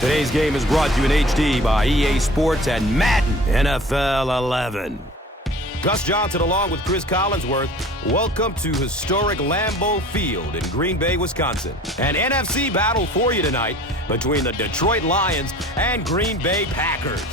Today's game is brought to you in HD by EA Sports and Madden NFL 11. Gus Johnson along with Cris Collinsworth, welcome to historic Lambeau Field in Green Bay, Wisconsin. An NFC battle for you tonight between the Detroit Lions and Green Bay Packers.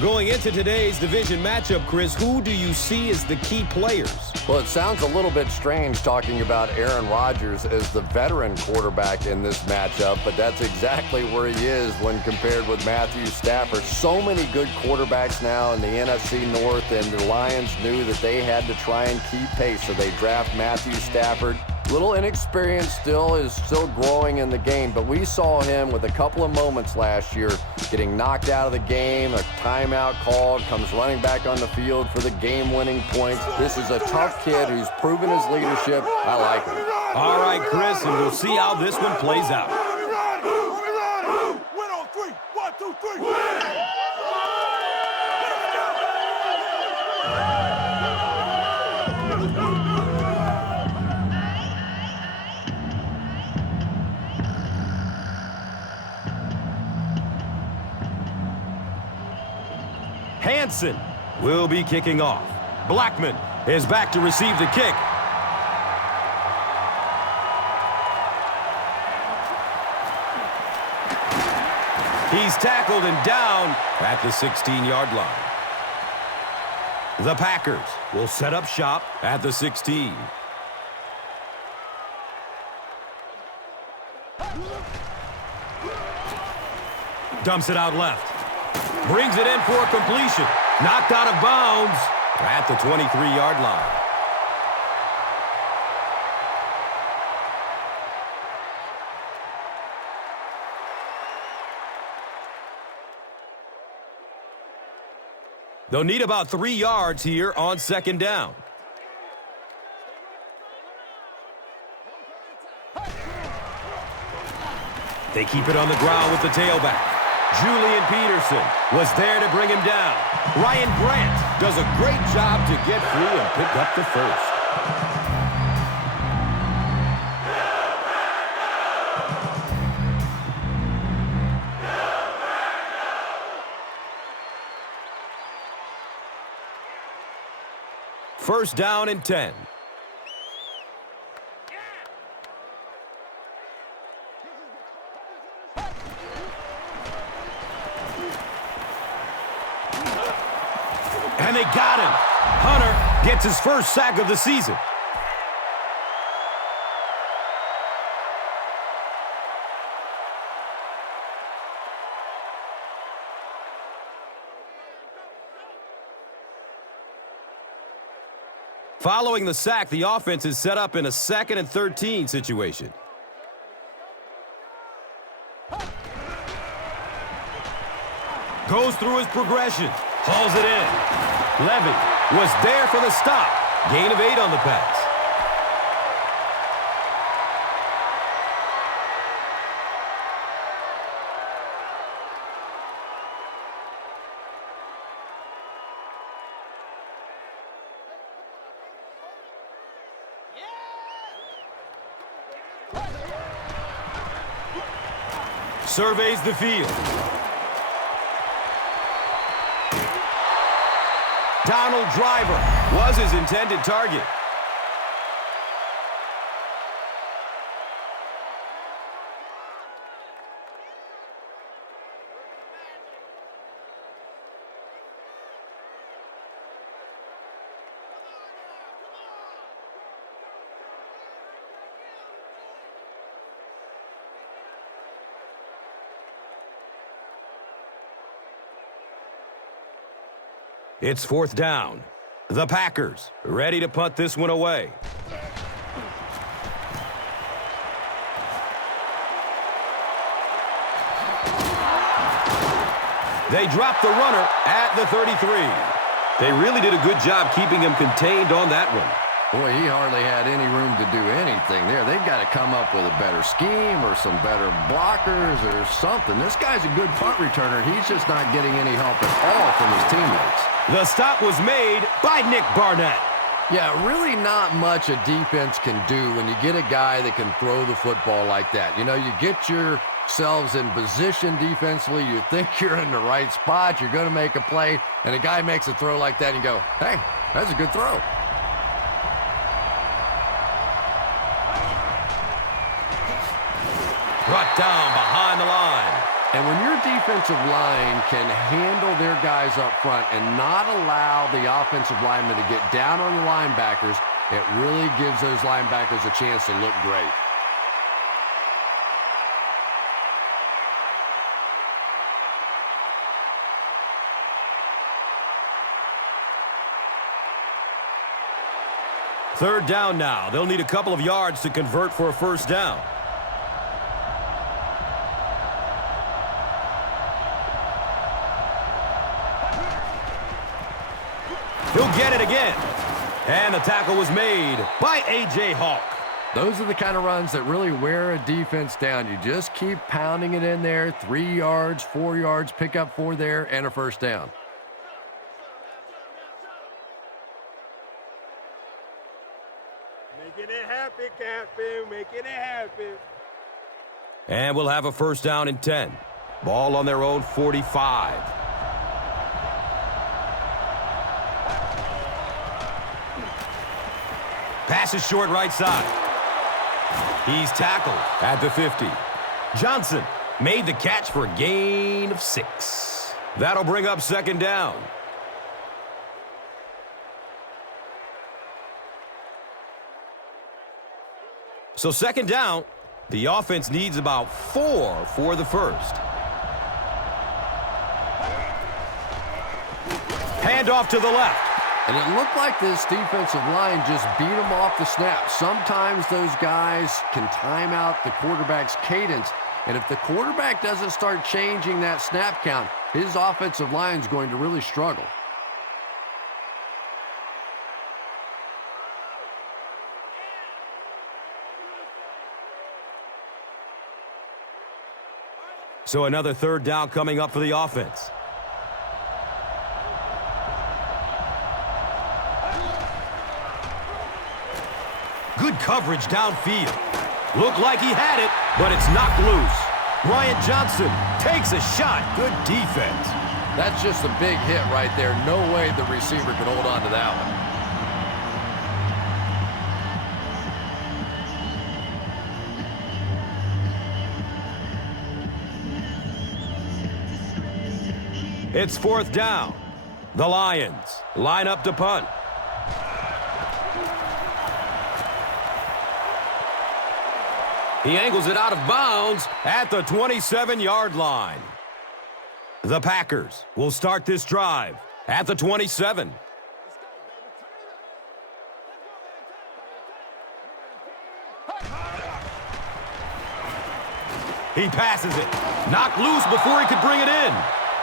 Going into today's division matchup, Chris, who do you see as the key players? Well, it sounds a little bit strange talking about Aaron Rodgers as the veteran quarterback in this matchup, but that's exactly where he is when compared with Matthew Stafford. So many good quarterbacks now in the NFC North, and the Lions knew that they had to try and keep pace, so they draft Matthew Stafford. Little inexperienced is still growing in the game, but we saw him with a couple of moments last year getting knocked out of the game, a timeout called, comes running back on the field for the game-winning points. This is a tough kid who's proven his leadership. I like him. All right, Chris, and we'll see how this one plays out. Win on three. 1, 2, 3. Hansen will be kicking off. Blackman is back to receive the kick. He's tackled and down at the 16-yard line. The Packers will set up shop at the 16. Dumps it out left. Brings it in for completion. Knocked out of bounds at the 23-yard line. They'll need about 3 yards here on second down. They keep it on the ground with the tailback. Julian Peterson was there to bring him down. Ryan Grant does a great job to get through and pick up the first. First down and 10. And they got him. Hunter gets his first sack of the season. Following the sack, the offense is set up in a 2nd and 13 situation. Goes through his progression. Hauls it in. Levy was there for the stop. Gain of 8 on the pass. Surveys the field. Donald Driver was his intended target. It's 4th down. The Packers ready to punt this one away. They drop the runner at the 33. They really did a good job keeping him contained on that one. Boy, he hardly had any room to do anything there. They've got to come up with a better scheme or some better blockers or something. This guy's a good punt returner. He's just not getting any help at all from his teammates. The stop was made by Nick Barnett. Yeah, really not much a defense can do when you get a guy that can throw the football like that. You know, you get your yourselves in position defensively. You think you're in the right spot. You're going to make a play, and a guy makes a throw like that, and you go, hey, that's a good throw. Brought down behind the line. And when your defensive line can handle their guys up front and not allow the offensive linemen to get down on the linebackers, it really gives those linebackers a chance to look great. Third down now. They'll need a couple of yards to convert for a first down. He'll get it again. And the tackle was made by A.J. Hawk. Those are the kind of runs that really wear a defense down. You just keep pounding it in there. 3 yards, 4 yards, pick up 4 there, and a first down. Making it happen, Captain. Making it happen. And we'll have a first down and 10. Ball on their own 45. Pass is short right side. He's tackled at the 50. Johnson made the catch for a gain of 6. That'll bring up second down. So second down, the offense needs about 4 for the first. Handoff to the left. And it looked like this defensive line just beat them off the snap. Sometimes those guys can time out the quarterback's cadence. And if the quarterback doesn't start changing that snap count, his offensive line is going to really struggle. So another third down coming up for the offense. Good coverage downfield. Looked like he had it, but it's knocked loose. Ryan Johnson takes a shot. Good defense. That's just a big hit right there. No way the receiver could hold on to that one. It's fourth down. The Lions line up to punt. He angles it out of bounds at the 27-yard line. The Packers will start this drive at the 27. He passes it. Knocked loose before he could bring it in.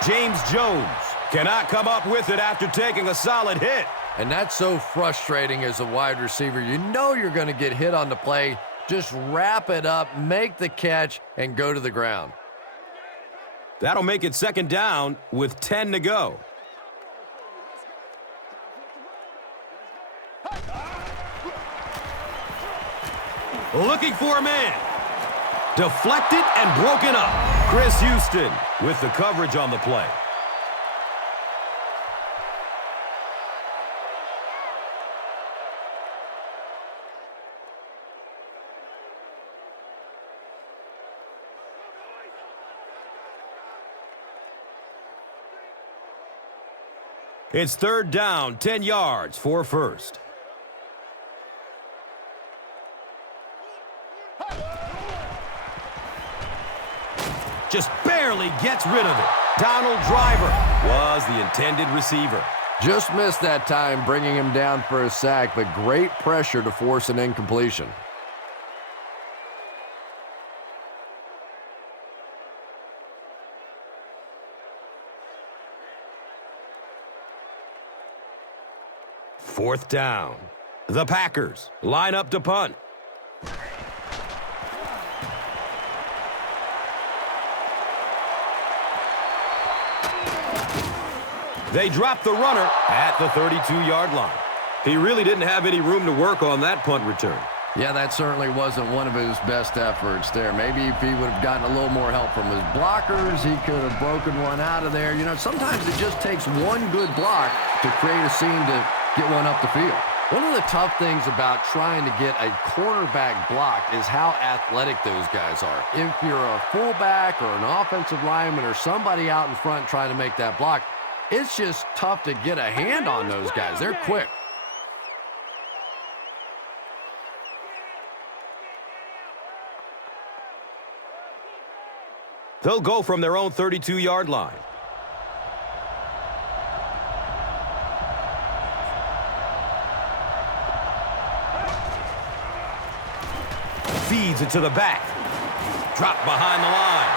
James Jones cannot come up with it after taking a solid hit. And that's so frustrating as a wide receiver. You know you're going to get hit on the play. Just wrap it up, make the catch, and go to the ground. That'll make it second down with 10 to go. Looking for a man. Deflected and broken up. Chris Houston with the coverage on the play. It's third down, 10 yards for first. Just barely gets rid of it. Donald Driver was the intended receiver. Just missed that time, bringing him down for a sack, but great pressure to force an incompletion. Fourth down. The Packers line up to punt. They drop the runner at the 32-yard line. He really didn't have any room to work on that punt return. Yeah, that certainly wasn't one of his best efforts there. Maybe if he would have gotten a little more help from his blockers, he could have broken one out of there. You know, sometimes it just takes one good block to create a scene to get one up the field. One of the tough things about trying to get a cornerback block is how athletic those guys are. If you're a fullback or an offensive lineman or somebody out in front trying to make that block, it's just tough to get a hand on those guys. They're quick. They'll go from their own 32-yard line. Feeds it to the back. Dropped behind the line.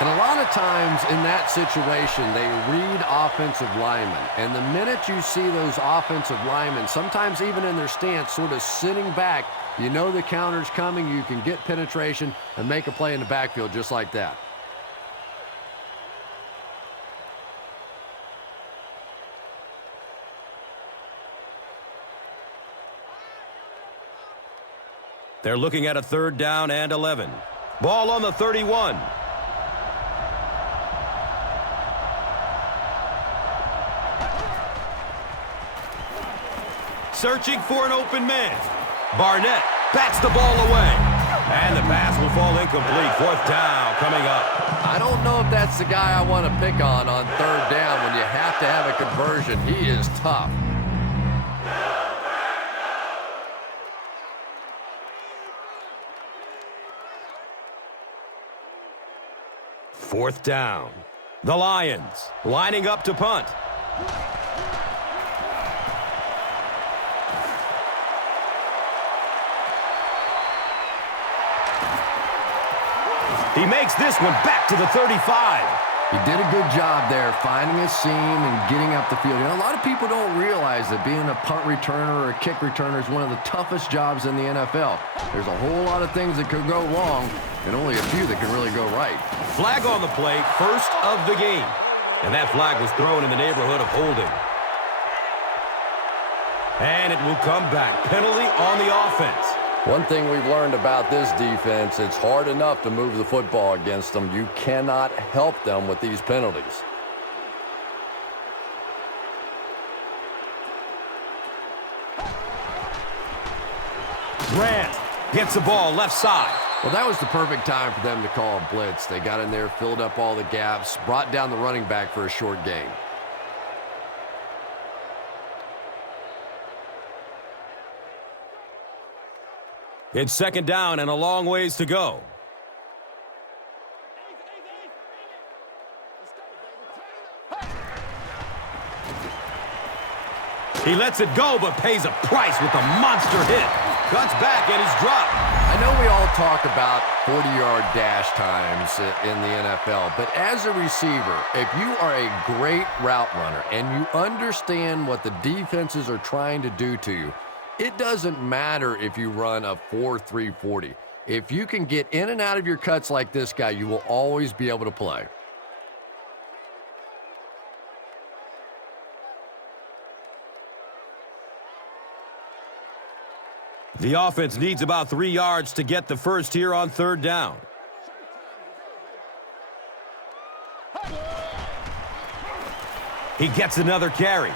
And a lot of times in that situation, they read offensive linemen. And the minute you see those offensive linemen, sometimes even in their stance, sort of sitting back, you know the counter's coming, you can get penetration and make a play in the backfield just like that. They're looking at a 3rd down and 11. Ball on the 31. Searching for an open man. Barnett bats the ball away. And the pass will fall incomplete. 4th down coming up. I don't know if that's the guy I want to pick on 3rd down when you have to have a conversion. He is tough. Fourth down. The Lions lining up to punt. He makes this one back to the 35. He did a good job there finding a seam and getting up the field. You know, a lot of people don't realize that being a punt returner or a kick returner is one of the toughest jobs in the NFL. There's a whole lot of things that could go wrong and only a few that can really go right. Flag on the play, first of the game. And that flag was thrown in the neighborhood of holding. And it will come back. Penalty on the offense. One thing we've learned about this defense, it's hard enough to move the football against them. You cannot help them with these penalties. Grant gets the ball left side. Well, that was the perfect time for them to call a blitz. They got in there, filled up all the gaps, brought down the running back for a short gain. It's 2nd down and a long ways to go. He lets it go, but pays a price with a monster hit. Cuts back and he's dropped. I know we all talk about 40-yard dash times in the NFL, but as a receiver, if you are a great route runner and you understand what the defenses are trying to do to you, it doesn't matter if you run a 4.3 40. If you can get in and out of your cuts like this guy, you will always be able to play. The offense needs about 3 yards to get the first here on 3rd down. He gets another carry.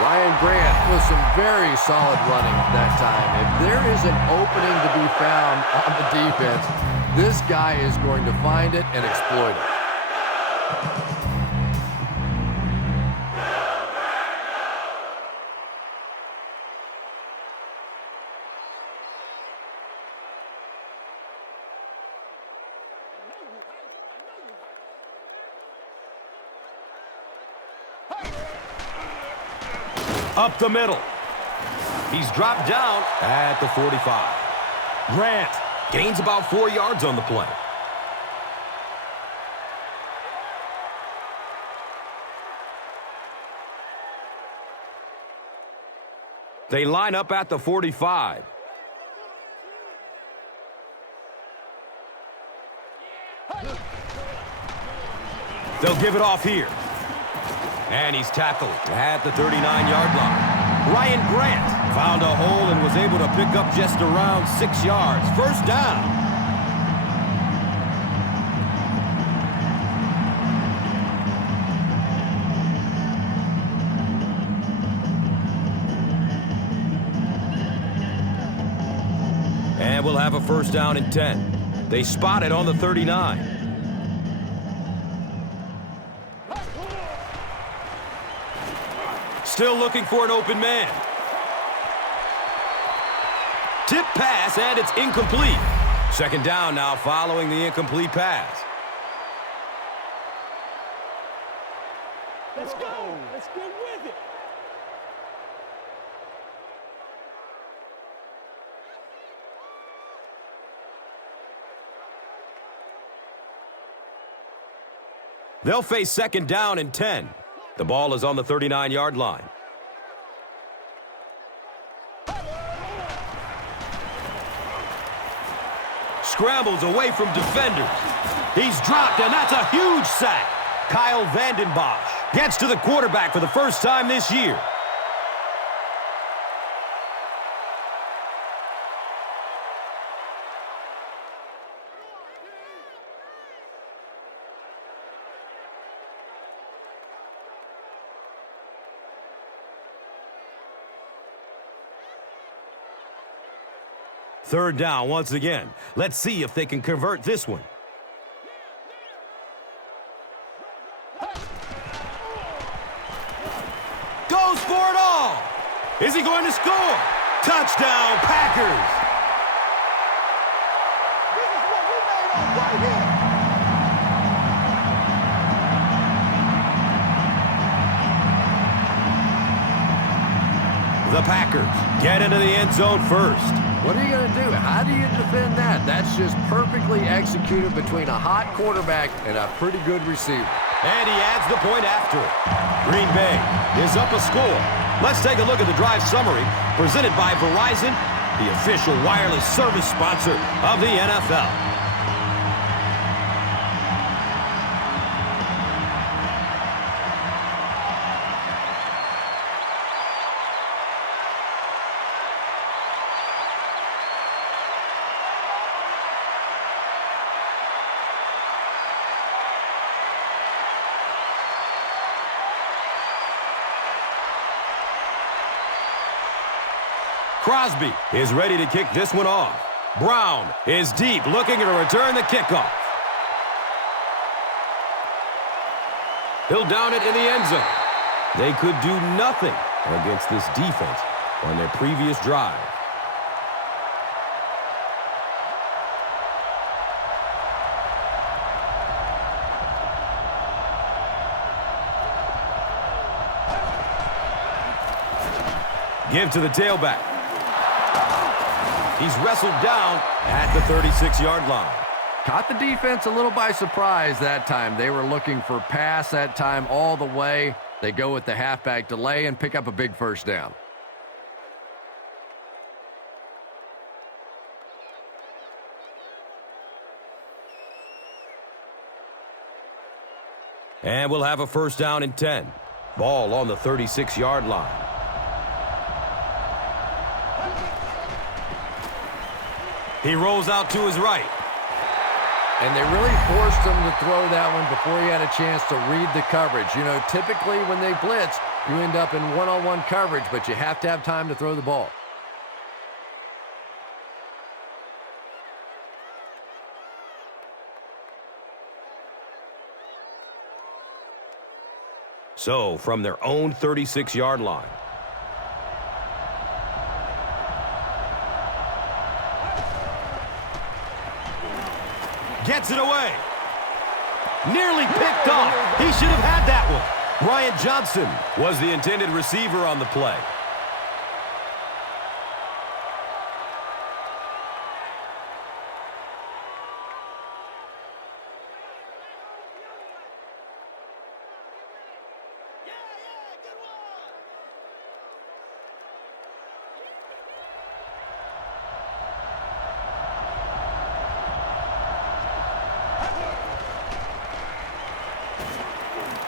Ryan Grant with some very solid running that time. If there is an opening to be found on the defense, this guy is going to find it and exploit it. Up the middle. He's dropped down at the 45. Grant gains about 4 yards on the play. They line up at the 45. They'll give it off here. And he's tackled at the 39-yard line. Ryan Grant found a hole and was able to pick up just around 6 yards. First down. And we'll have a first down and 10. They spot it on the 39. Still looking for an open man. Tip pass, and it's incomplete. Second down now following the incomplete pass. Let's go. Let's get with it. They'll face second down and 10. The ball is on the 39-yard line. Scrambles away from defenders. He's dropped, and that's a huge sack. Kyle Vanden Bosch gets to the quarterback for the first time this year. Third down once again. Let's see if they can convert this one. Goes for it all. Is he going to score? Touchdown, Packers. This is what we made of right here. The Packers get into the end zone first. What are you going to do? How do you defend that? That's just perfectly executed between a hot quarterback and a pretty good receiver. And he adds the point after it. Green Bay is up a score. Let's take a look at the drive summary presented by Verizon, the official wireless service sponsor of the NFL. Crosby is ready to kick this one off. Brown is deep, looking to return the kickoff. He'll down it in the end zone. They could do nothing against this defense on their previous drive. Give to the tailback. He's wrestled down at the 36-yard line. Caught the defense a little by surprise that time. They were looking for pass that time all the way. They go with the halfback delay and pick up a big first down. And we'll have a first down and 10. Ball on the 36-yard line. He rolls out to his right. And they really forced him to throw that one before he had a chance to read the coverage. You know, typically when they blitz, you end up in one-on-one coverage, but you have to have time to throw the ball. So, from their own 36-yard line. Gets it away. Nearly picked off. He should have had that one. Brian Johnson was the intended receiver on the play.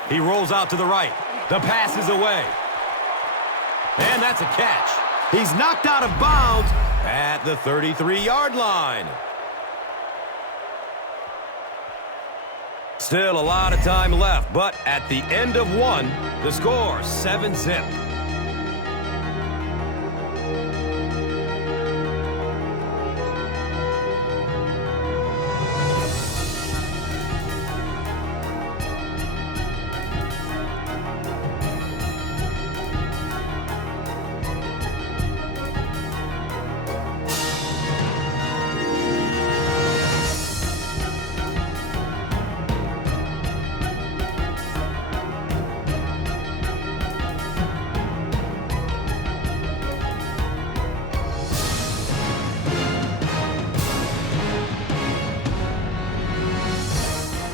He rolls out to the right. The pass is away. And that's a catch. He's knocked out of bounds at the 33-yard line. Still a lot of time left, but at the end of one, the score 7-zip.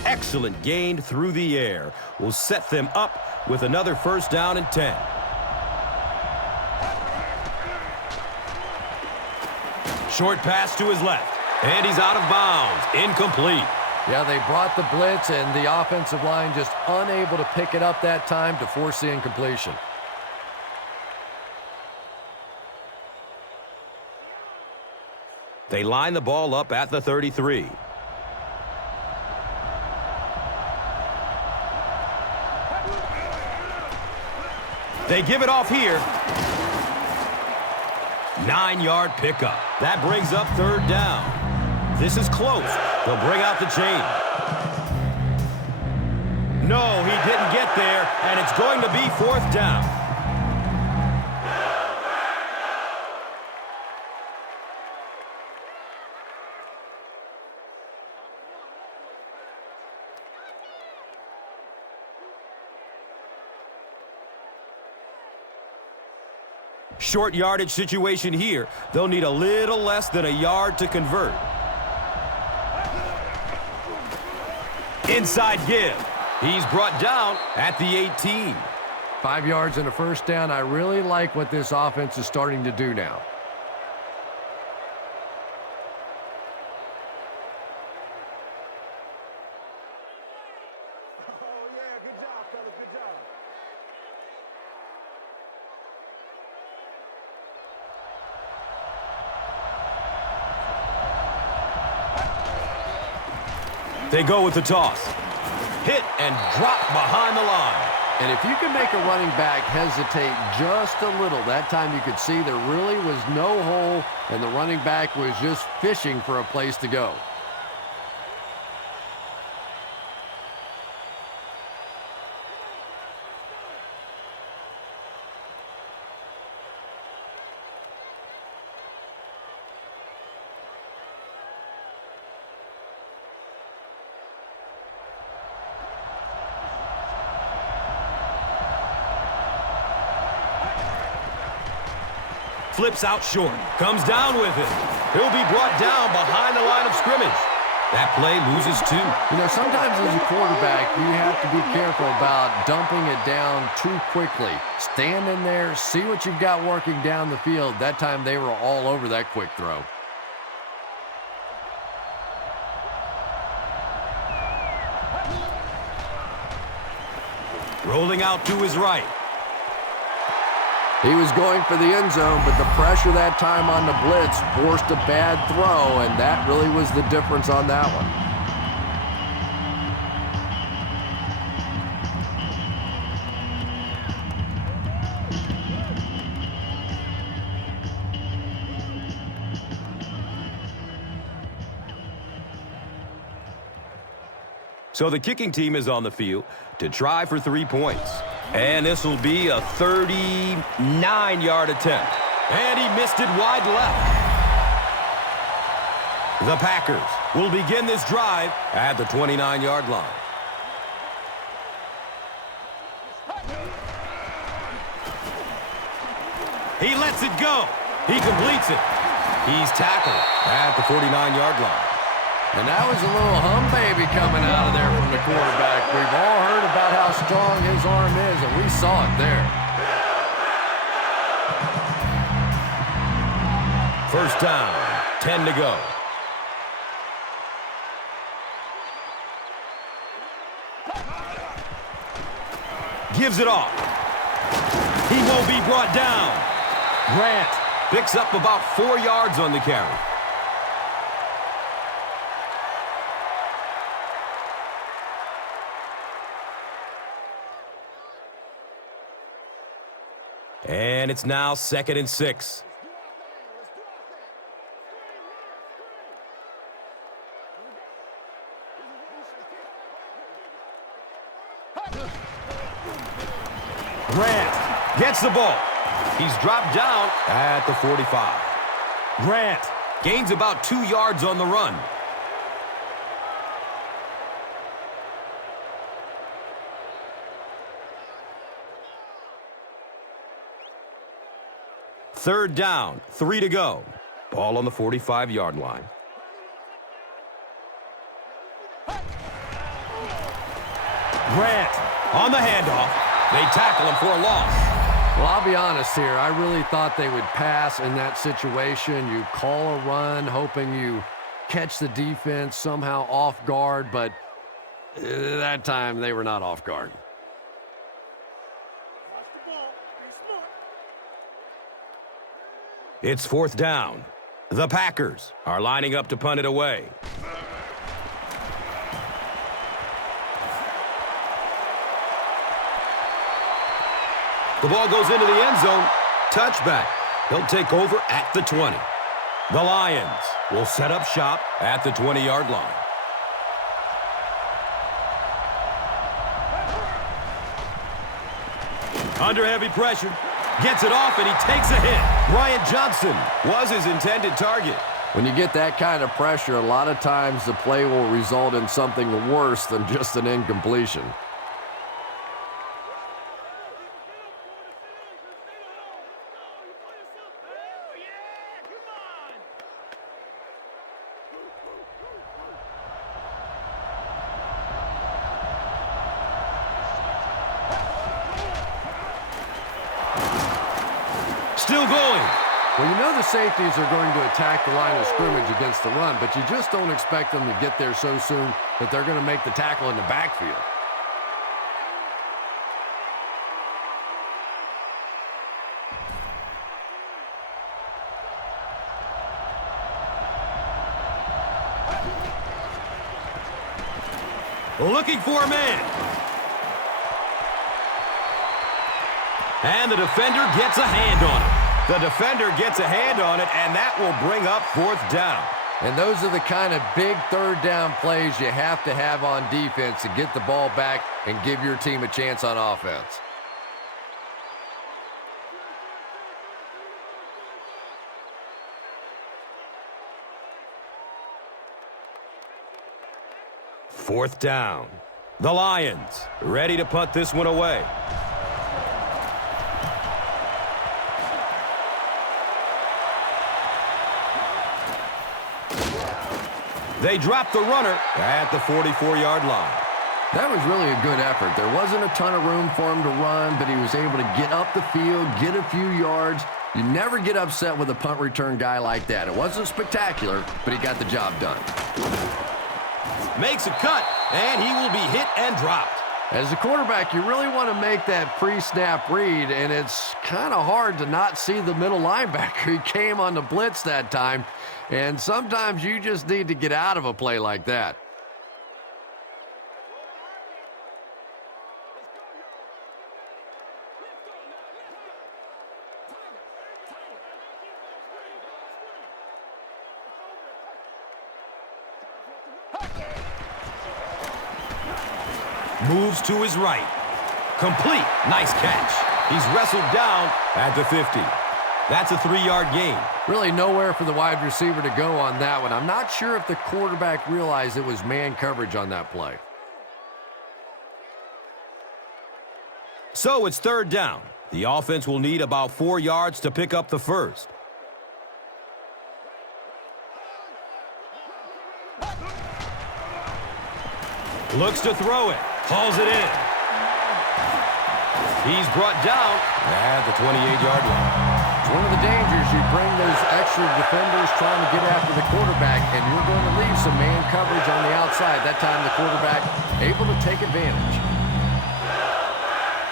Excellent gain through the air will set them up with another first down and 10. Short pass to his left, and he's out of bounds. Incomplete. Yeah, they brought the blitz, and the offensive line just unable to pick it up that time to force the incompletion. They line the ball up at the 33. They give it off here. 9-yard pickup. That brings up third down. This is close. They'll bring out the chain. No, he didn't get there, and it's going to be fourth down. Short yardage situation here. They'll need a little less than a yard to convert. Inside give. He's brought down at the 18. 5 yards and a first down. I really like what this offense is starting to do now. Oh, yeah, good job, fellas, good job. They go with the toss. Hit and drop behind the line. And if you can make a running back hesitate just a little, that time you could see there really was no hole, and the running back was just fishing for a place to go. Flips out short. Comes down with it. He'll be brought down behind the line of scrimmage. That play loses 2. You know, sometimes as a quarterback, you have to be careful about dumping it down too quickly. Stand in there, see what you've got working down the field. That time they were all over that quick throw. Rolling out to his right. He was going for the end zone, but the pressure that time on the blitz forced a bad throw, and that really was the difference on that one. So the kicking team is on the field to try for 3 points. And this will be a 39-yard attempt. And he missed it wide left. The Packers will begin this drive at the 29-yard line. He lets it go. He completes it. He's tackled at the 49-yard line. And that was a little hum baby coming out of there from the quarterback. We've all heard about how strong his arm is, and we saw it there. First down, 10 to go. Gives it off. He won't be brought down. Grant Picks up about 4 yards on the carry. And it's now 2nd and 6. Grant Gets the ball. He's dropped down at the 45. Grant Gains about 2 yards on the run. Third down, 3 to go. Ball on the 45-yard line. Grant On the handoff, they tackle him for a loss. Well, I'll be honest here. I really thought they would pass in that situation. You call a run, hoping you catch the defense somehow off guard, but that time they were not off guard. It's 4th down. The Packers are lining up to punt it away. The ball goes into the end zone. Touchback. He'll take over at the 20. The Lions will set up shop at the 20-yard line. Under heavy pressure. Gets it off, and he takes a hit. Bryant Johnson was his intended target. When you get that kind of pressure, a lot of times the play will result in something worse than just an incompletion. Still going. Well, you know the safeties are going to attack the line of scrimmage against the run, but you just don't expect them to get there so soon that they're going to make the tackle in the backfield. Looking for a man. And the defender gets a hand on it. The defender gets a hand on it, and that will bring up 4th down. And those are the kind of big third down plays you have to have on defense to get the ball back and give your team a chance on offense. Fourth down. The Lions ready to punt this one away. They drop the runner at the 44-yard line. That was really a good effort. There wasn't a ton of room for him to run, but he was able to get up the field, get a few yards. You never get upset with a punt return guy like that. It wasn't spectacular, but he got the job done. Makes a cut, and he will be hit and dropped. As a quarterback, you really want to make that pre-snap read, and it's kind of hard to not see the middle linebacker. He came on the blitz that time, and sometimes you just need to get out of a play like that. Moves to his right. Complete. Nice catch. He's wrestled down at the 50. That's a 3-yard gain. Really nowhere for the wide receiver to go on that one. I'm not sure if the quarterback realized it was man coverage on that play. So it's third down. The offense will need about 4 yards to pick up the first. Looks to throw it. Hauls it in. He's brought down at the 28-yard line. It's one of the dangers. You bring those extra defenders trying to get after the quarterback, and you're going to leave some man coverage on the outside. That time the quarterback able to take advantage.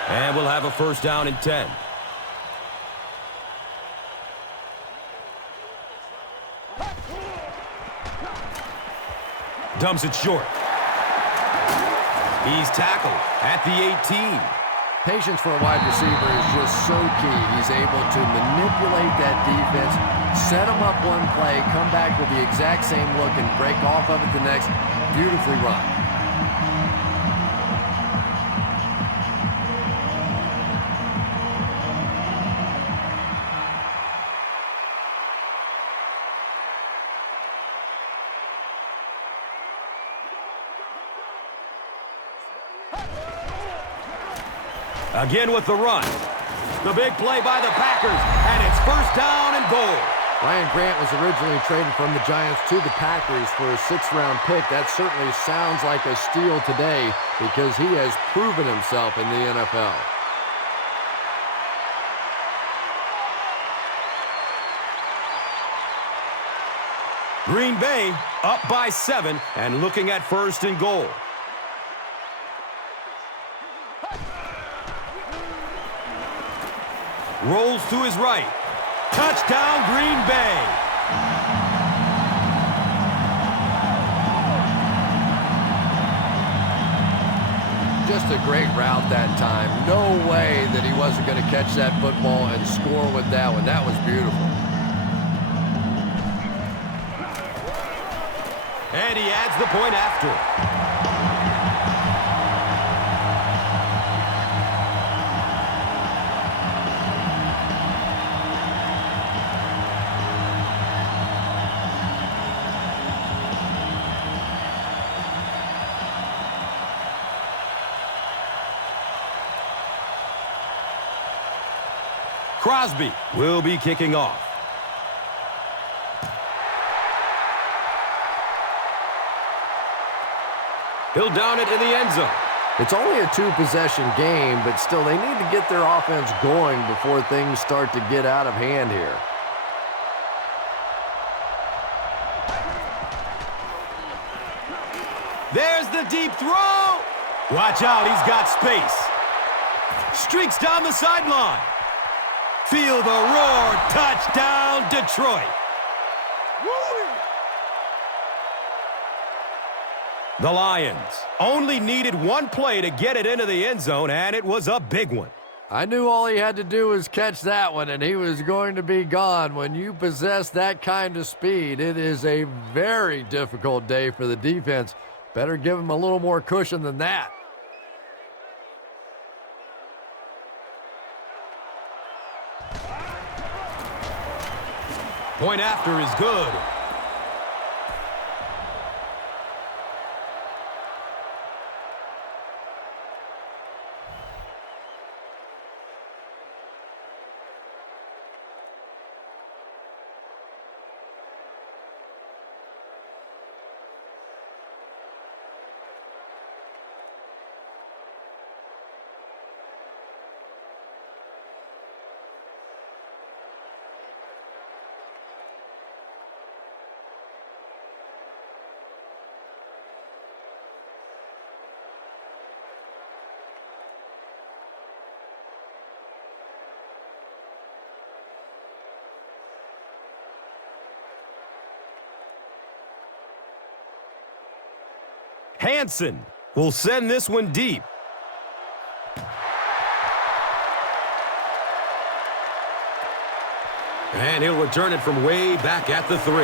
And we'll have a first down and 10. Dumps it short. He's tackled at the 18. Patience for a wide receiver is just so key. He's able to manipulate that defense, set them up one play, come back with the exact same look, and break off of it the next. Beautifully run. Again with the run. The big play by the Packers, and it's first down and goal. Ryan Grant was originally traded from the Giants to the Packers for a 6th-round pick. That certainly sounds like a steal today because he has proven himself in the NFL. Green Bay up by 7 and looking at first and goal. Rolls to his right. Touchdown, Green Bay. Just a great route that time. No way that he wasn't going to catch that football and score with that one. That was beautiful. And he adds the point after. Crosby will be kicking off. He'll down it in the end zone. It's only a 2-possession game, but still they need to get their offense going before things start to get out of hand here. There's the deep throw. Watch out, he's got space. Streaks down the sideline. Feel the roar. Touchdown, Detroit. The Lions only needed one play to get it into the end zone, and it was a big one. I knew all he had to do was catch that one, and he was going to be gone. When you possess that kind of speed, it is a very difficult day for the defense. Better give him a little more cushion than that. Point after is good. Hansen will send this one deep. And he'll return it from way back at the 3.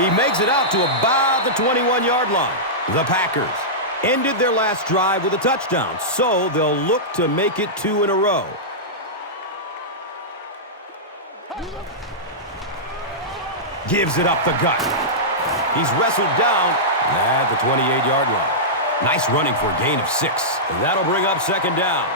He makes it out to about the 21-yard line. The Packers ended their last drive with a touchdown, so they'll look to make it 2 in a row. Gives it up the gut. He's wrestled down at the 28-yard line. Nice running for a gain of 6. And that'll bring up second down.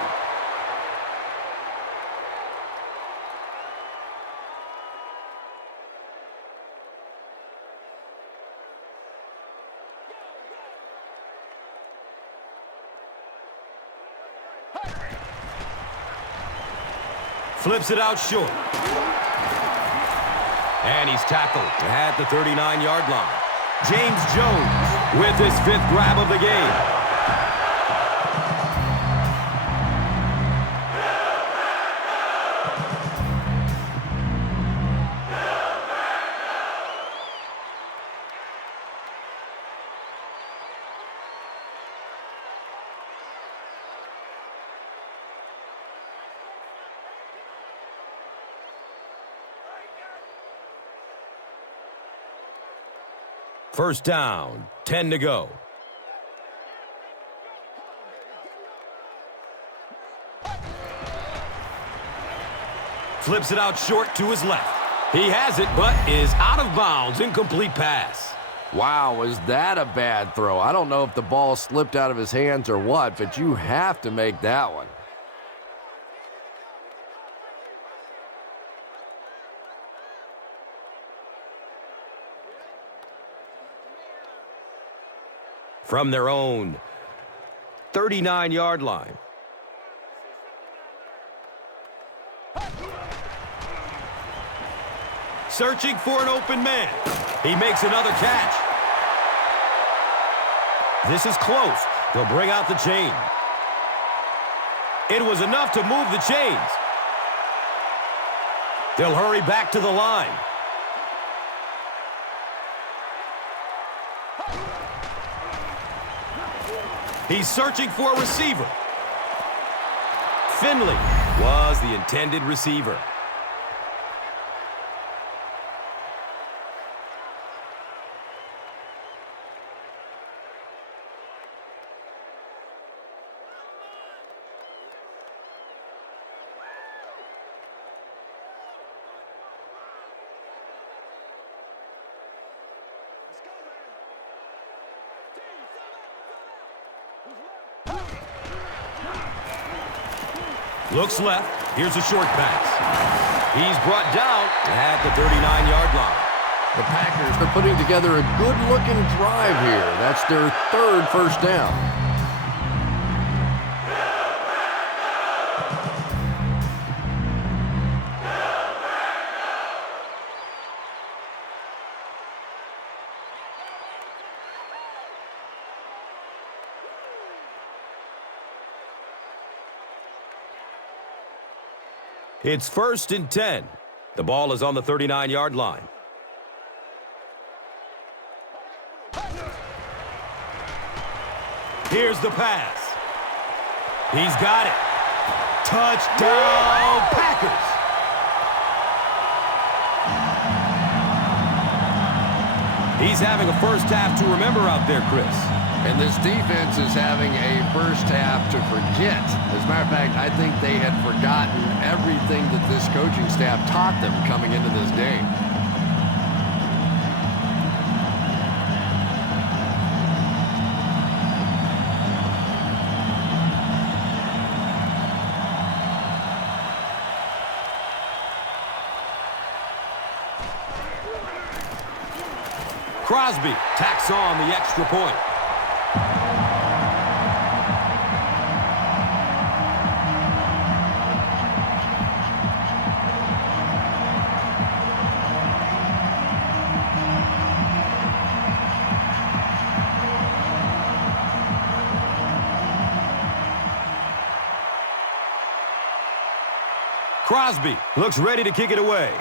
Flips it out short. And he's tackled at the 39-yard line. James Jones with his 5th grab of the game. First down, 10 to go. Flips it out short to his left. He has it, but is out of bounds. Incomplete pass. Wow, was that a bad throw? I don't know if the ball slipped out of his hands or what, but you have to make that one. From their own 39-yard line. Searching for an open man. He makes another catch. This is close. They'll bring out the chain. It was enough to move the chains. They'll hurry back to the line. He's searching for a receiver. Finley was the intended receiver. Looks left. Here's a short pass. He's brought down at the 39-yard line. The Packers are putting together a good-looking drive here. That's their third first down. It's 1st and 10. The ball is on the 39-yard line. Here's the pass. He's got it. Touchdown, Packers. He's having a first half to remember out there, Chris. And this defense is having a first half to forget. As a matter of fact, I think they had forgotten everything that this coaching staff taught them coming into this game. Crosby tacks on the extra point. Crosby looks ready to kick it away.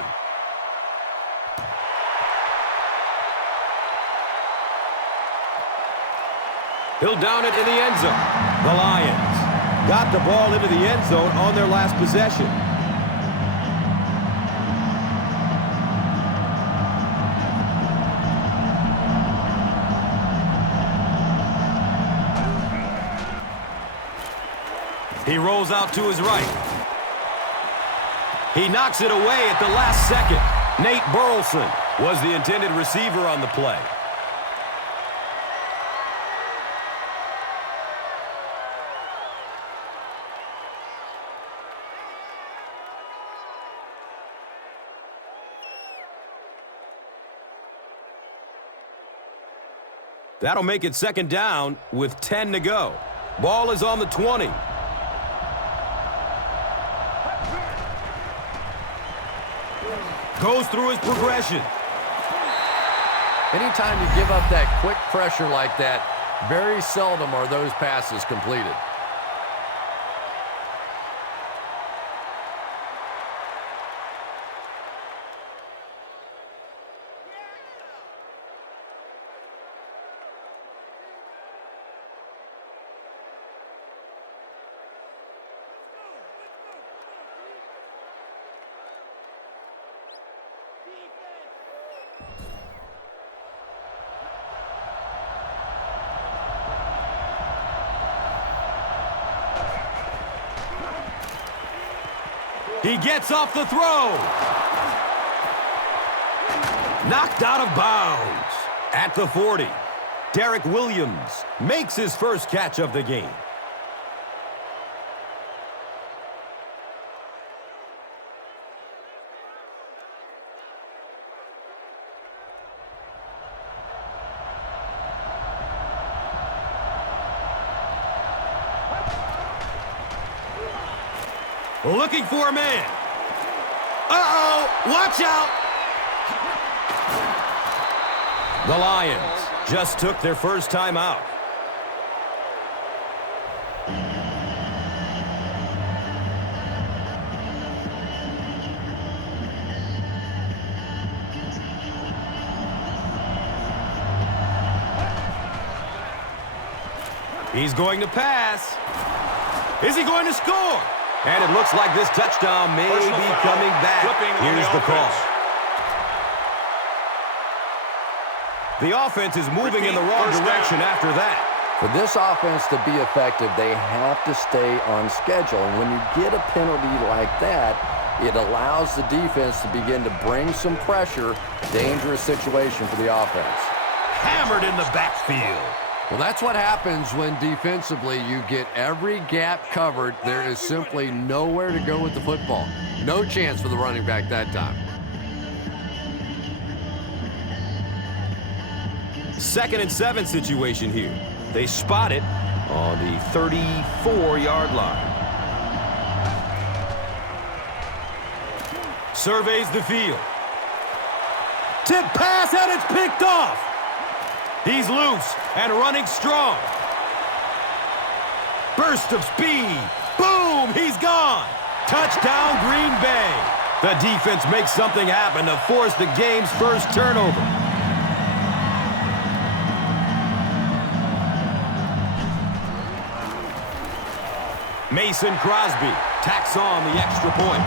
He'll down it in the end zone. The Lions got the ball into the end zone on their last possession. He rolls out to his right. He knocks it away at the last second. Nate Burleson was the intended receiver on the play. That'll make it 2nd down with 10 to go. Ball is on the 20. Goes through his progression. Anytime you give up that quick pressure like that, very seldom are those passes completed. He gets off the throw. Knocked out of bounds. At the 40, Derek Williams makes his first catch of the game. Looking for a man. Uh-oh, watch out. The Lions just took their first time out. He's going to pass. Is he going to score? And it looks like this touchdown may be coming back. Here's the call. The offense is moving in the wrong direction after that. For this offense to be effective, they have to stay on schedule. And when you get a penalty like that, it allows the defense to begin to bring some pressure. Dangerous situation for the offense. Hammered in the backfield. Well, that's what happens when defensively you get every gap covered. There is simply nowhere to go with the football. No chance for the running back that time. 2nd and 7 situation here. They spot it on the 34-yard line. Surveys the field. Tip pass, and it's picked off. He's loose and running strong. Burst of speed. Boom, he's gone. Touchdown, Green Bay. The defense makes something happen to force the game's first turnover. Mason Crosby tacks on the extra point.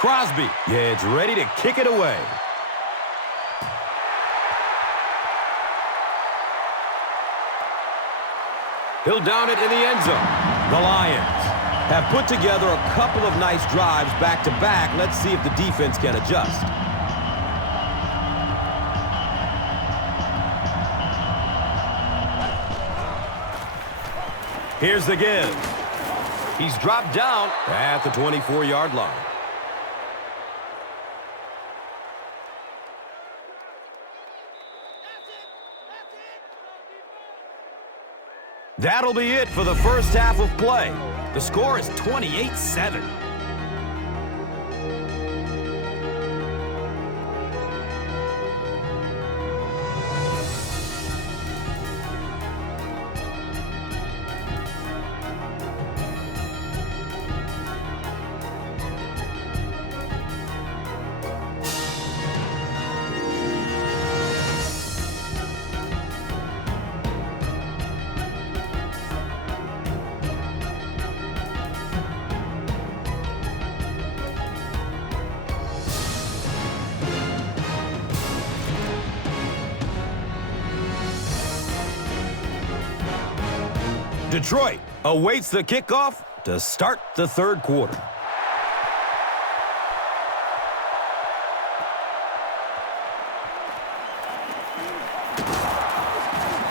Crosby gets ready to kick it away. He'll down it in the end zone. The Lions have put together a couple of nice drives back-to-back. Let's see if the defense can adjust. Here's the give. He's dropped down at the 24-yard line. That'll be it for the first half of play. The score is 28-7. Detroit awaits the kickoff to start the third quarter.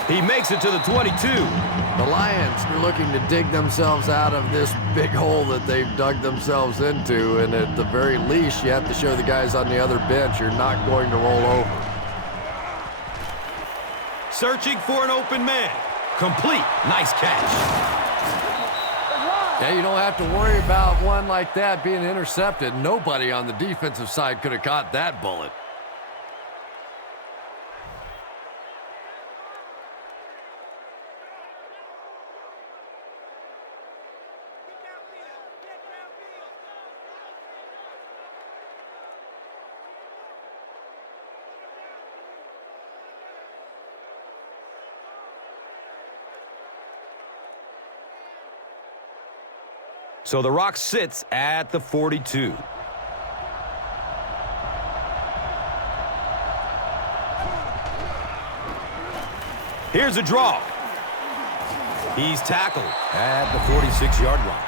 He makes it to the 22. The Lions are looking to dig themselves out of this big hole that they've dug themselves into, and at the very least, you have to show the guys on the other bench you're not going to roll over. Searching for an open man. Complete. Nice catch. Yeah, you don't have to worry about one like that being intercepted. Nobody on the defensive side could have caught that bullet. So the rock sits at the 42. Here's a draw. He's tackled at the 46-yard line.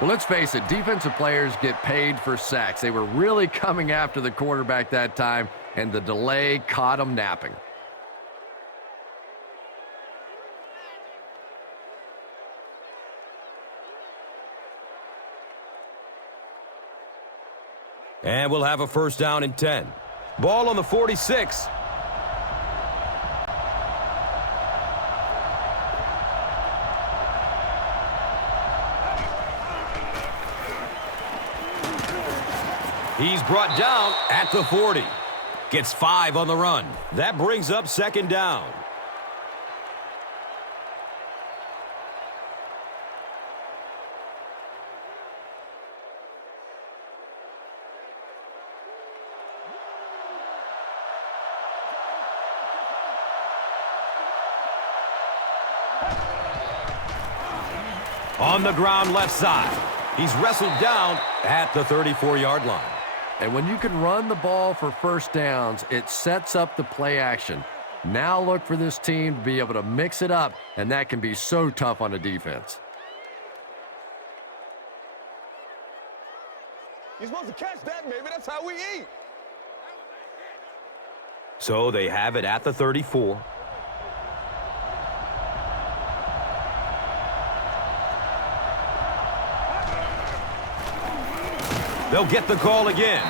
Well, let's face it, defensive players get paid for sacks. They were really coming after the quarterback that time, and the delay caught them napping. And we'll have a first down and 10. Ball on the 46. He's brought down at the 40. Gets 5 on the run. That brings up second down. On the ground left side. He's wrestled down at the 34-yard line. And when you can run the ball for first downs, it sets up the play action. Now look for this team to be able to mix it up, and that can be so tough on a defense. You're supposed to catch that, baby. That's how we eat. So they have it at the 34. They'll get the call again.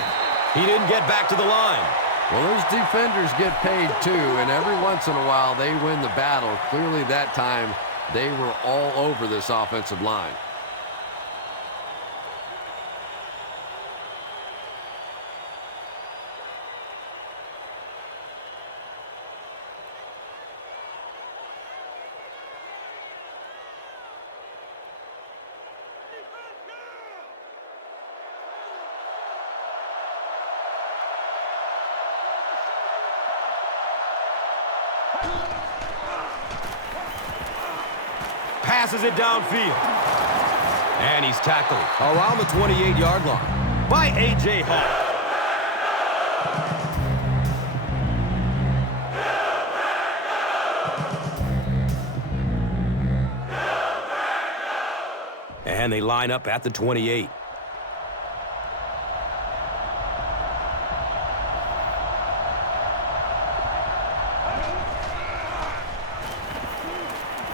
He didn't get back to the line. Well, those defenders get paid too, and every once in a while they win the battle. Clearly that time they were all over this offensive line. Passes it downfield. And he's tackled around the 28-yard line by A.J. Hall. And they line up at the 28.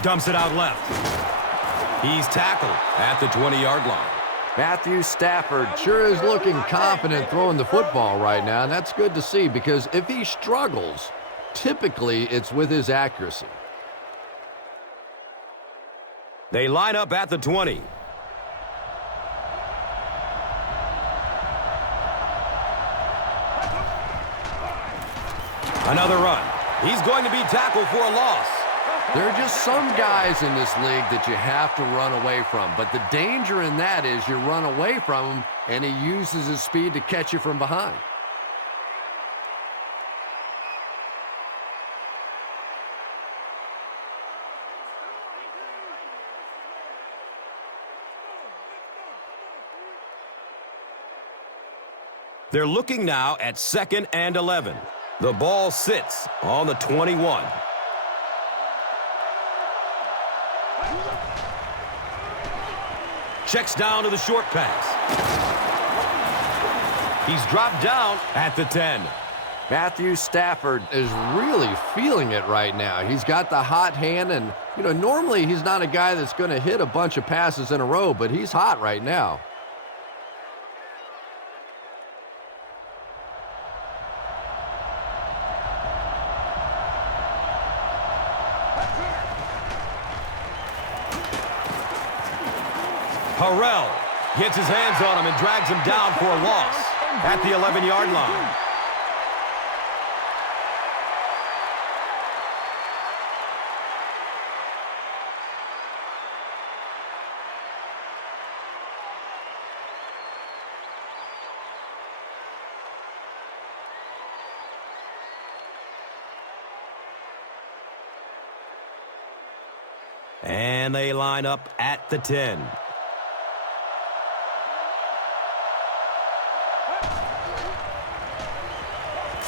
Dumps it out left. He's tackled at the 20-yard line. Matthew Stafford sure is looking confident throwing the football right now, and that's good to see because if he struggles, typically it's with his accuracy. They line up at the 20. Another run. He's going to be tackled for a loss. There are just some guys in this league that you have to run away from, but the danger in that is you run away from him and he uses his speed to catch you from behind. They're looking now at 2nd and 11. The ball sits on the 21. Checks down to the short pass. He's dropped down at the 10. Matthew Stafford is really feeling it right now. He's got the hot hand, and, normally he's not a guy that's going to hit a bunch of passes in a row, but he's hot right now. Harrell gets his hands on him and drags him down for a loss at the 11-yard line. And they line up at the 10.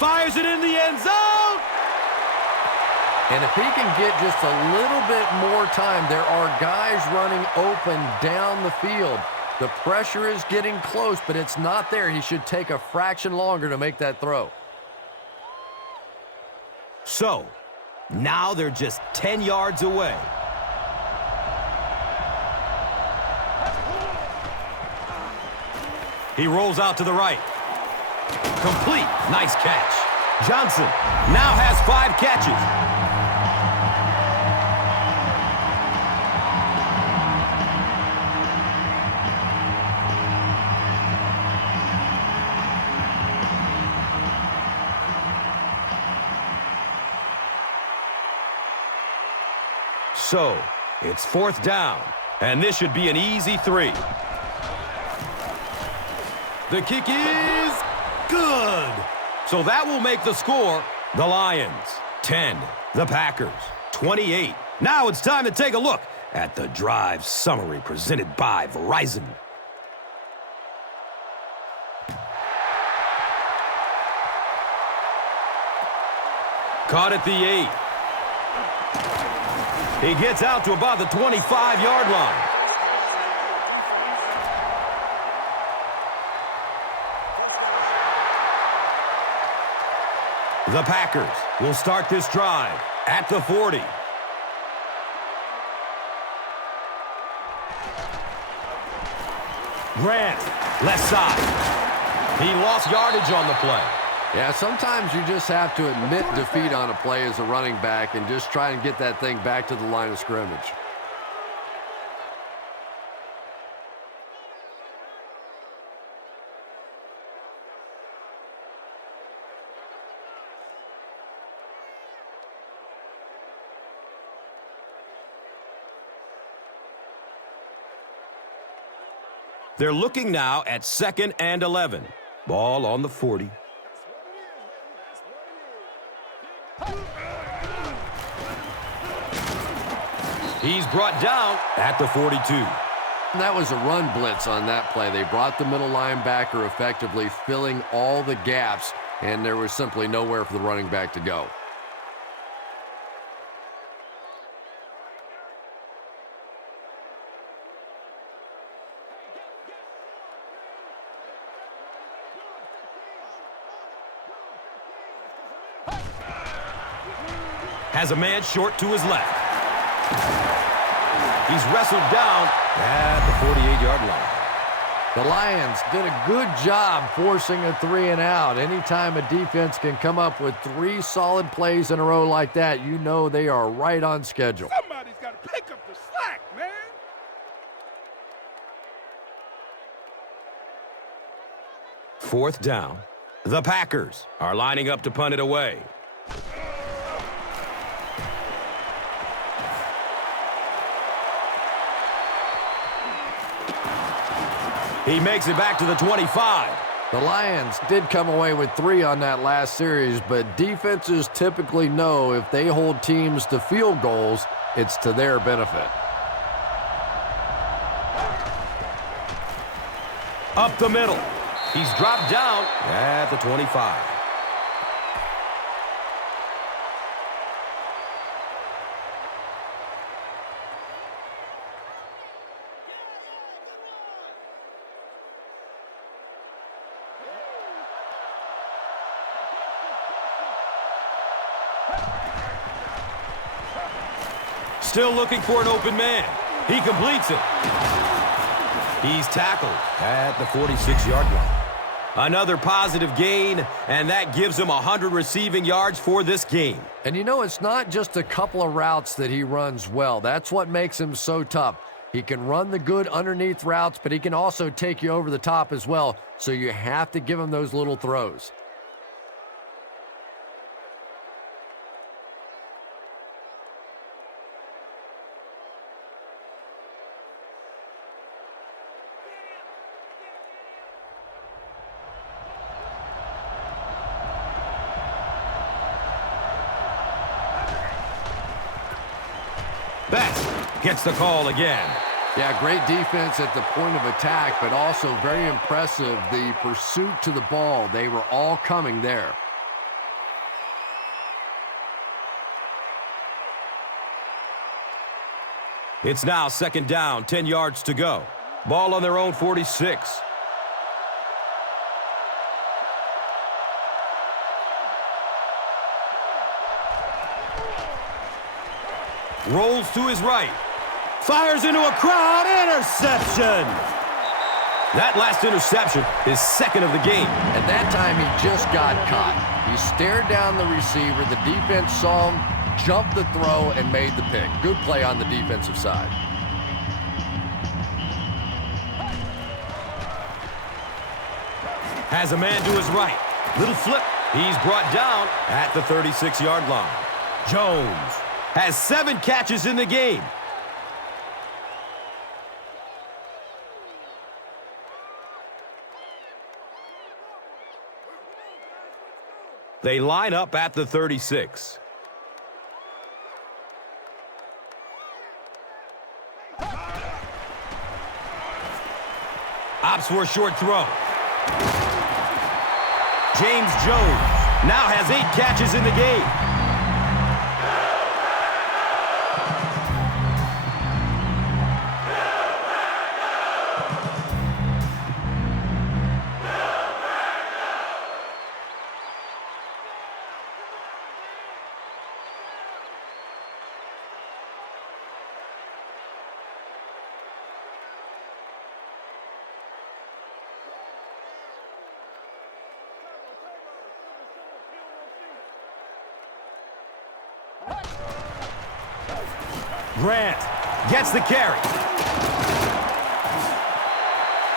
fires it in the end zone. And if he can get just a little bit more time, there are guys running open down the field. The pressure is getting close, but it's not there. He should take a fraction longer to make that throw. So, now they're just 10 yards away. He rolls out to the right. Complete. Nice catch. Johnson now has 5 catches. So, it's 4th down, and this should be an easy 3. The kick is good. So that will make the score the Lions 10, the Packers 28. Now it's time to take a look at the drive summary presented by Verizon. Caught at the 8. He gets out to about the 25-yard line. The Packers will start this drive at the 40. Grant. Left side. He lost yardage on the play. Yeah, sometimes you just have to admit defeat on a play as a running back and just try and get that thing back to the line of scrimmage. They're looking now at 2nd and 11. Ball on the 40. He's brought down at the 42. That was a run blitz on that play. They brought the middle linebacker effectively filling all the gaps, and there was simply nowhere for the running back to go. Has a man short to his left. He's wrestled down at the 48-yard line. The Lions did a good job forcing a 3-and-out. Anytime a defense can come up with 3 solid plays in a row like that, you know they are right on schedule. Somebody's got to pick up the slack, man. Fourth down. The Packers are lining up to punt it away. He makes it back to the 25. The Lions did come away with 3 on that last series, but defenses typically know if they hold teams to field goals, it's to their benefit. Up the middle. He's dropped down at the 25. Still looking for an open man. He completes it. He's tackled at the 46-yard line. Another positive gain, and that gives him 100 receiving yards for this game. And you know, it's not just a couple of routes that he runs well. That's what makes him so tough. He can run the good underneath routes, but he can also take you over the top as well. So you have to give him those little throws. Best gets the call again. Yeah, great defense at the point of attack, but also very impressive the pursuit to the ball. They were all coming there. It's now 2nd down, 10 yards to go. Ball on their own 46. Rolls to his right. Fires into a crowd. Interception! That last interception is 2nd of the game. And that time he just got caught. He stared down the receiver. The defense saw him, jumped the throw, and made the pick. Good play on the defensive side. Has a man to his right. Little flip. He's brought down at the 36-yard line. Jones has 7 catches in the game. They line up at the 36. Opts for a short throw. James Jones now has 8 catches in the game. Grant. Gets the carry.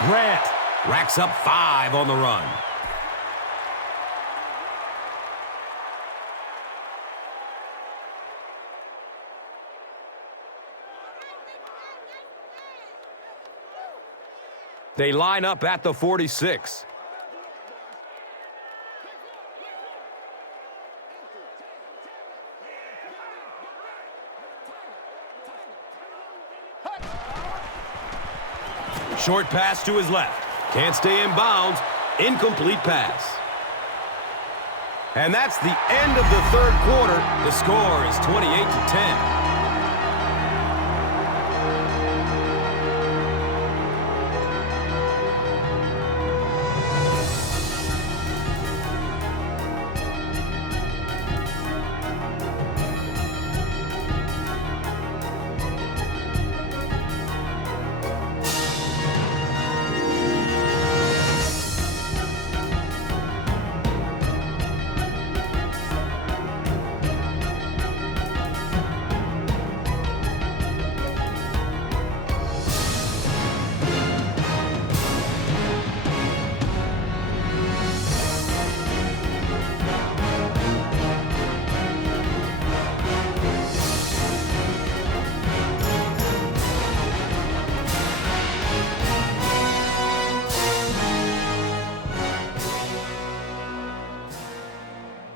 Grant. Racks up 5 on the run. They line up at the 46. Short pass to his left. Can't stay in bounds. Incomplete pass. And that's the end of the 3rd quarter. The score is 28-10.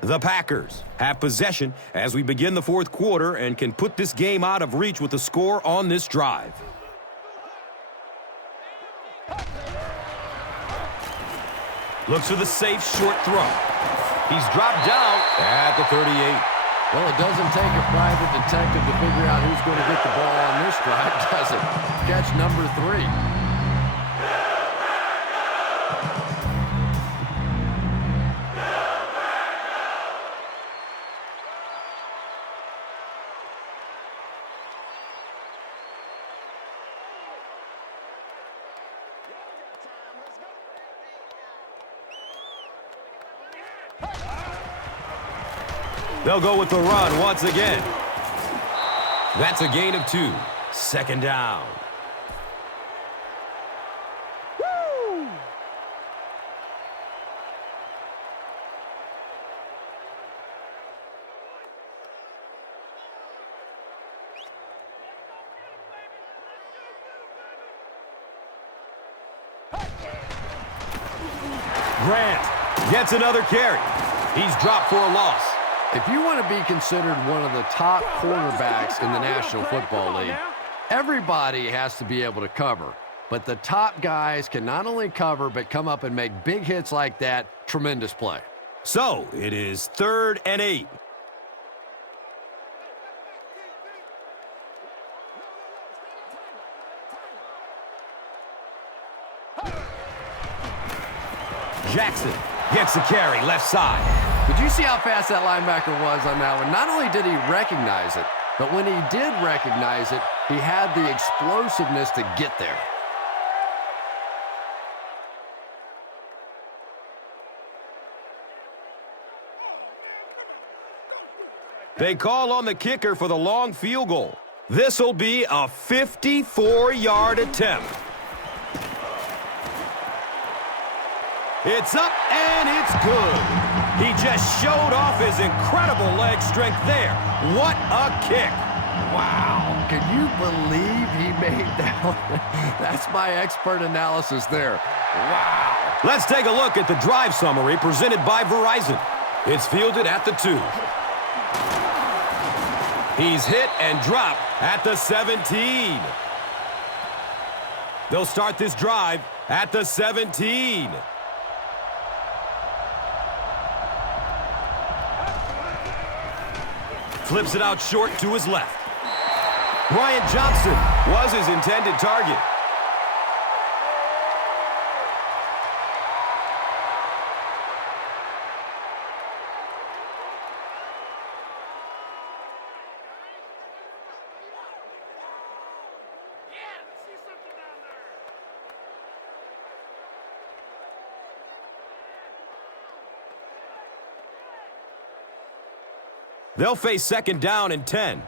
The Packers have possession as we begin the 4th quarter and can put this game out of reach with the score on this drive. Looks for the safe short throw. He's dropped down at the 38. Well, it doesn't take a private detective to figure out who's going to get the ball on this drive, does it? Catch number 3. They'll go with the run once again. That's a gain of 2. 2nd down. Woo! Grant. Gets another carry. He's dropped for a loss. If you want to be considered one of the top quarterbacks in the National Football League, everybody has to be able to cover. But the top guys can not only cover, but come up and make big hits like that. Tremendous play. So, it is 3rd and 8. Jackson gets the carry left side. Did you see how fast that linebacker was on that one? Not only did he recognize it, but when he did recognize it, he had the explosiveness to get there. They call on the kicker for the long field goal. This'll be a 54-yard attempt. It's up and it's good. He just showed off his incredible leg strength there. What a kick. Wow. Can you believe he made that one? That's my expert analysis there. Wow. Let's take a look at the drive summary presented by Verizon. It's fielded at the 2. He's hit and dropped at the 17. They'll start this drive at the 17. Flips it out short to his left. Brian Johnson was his intended target. They'll face second down and 10.